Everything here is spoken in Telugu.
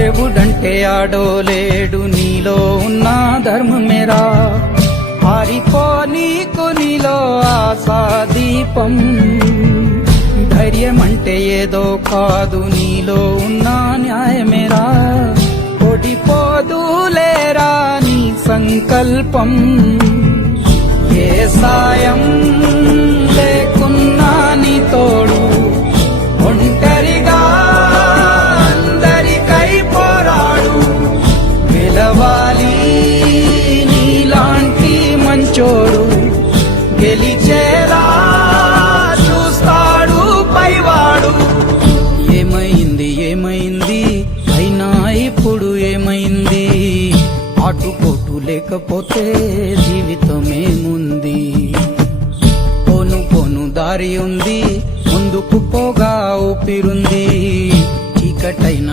దేవుడంటే ఆడోలేడు, నీలో ఉన్న ధర్మమేరా. ఆరిపో నీకు నీలో ఆశాదీపం. ధైర్యమంటే ఏదో కాదు, నీలో ఉన్న న్యాయమేరా. ఓడిపోదులేరా నీ సంకల్పం. ఏ సాయం లేకున్నా నీ తోడు, ఒంటరిగా అందరికై పోరాడు. గెలవాలి నీలాంటి మంచోడు, గెలిచేలా చూస్తాడు పైవాడు. ఏమైంది ఏమైంది అయినా ఇప్పుడు ఏమైంది? ఆటుపోటు లేకపోతే జీవితమేముంది? పోను పోను దారి ఉంది, ముందుకు పోగా ఊపిరుంది. చీకటైన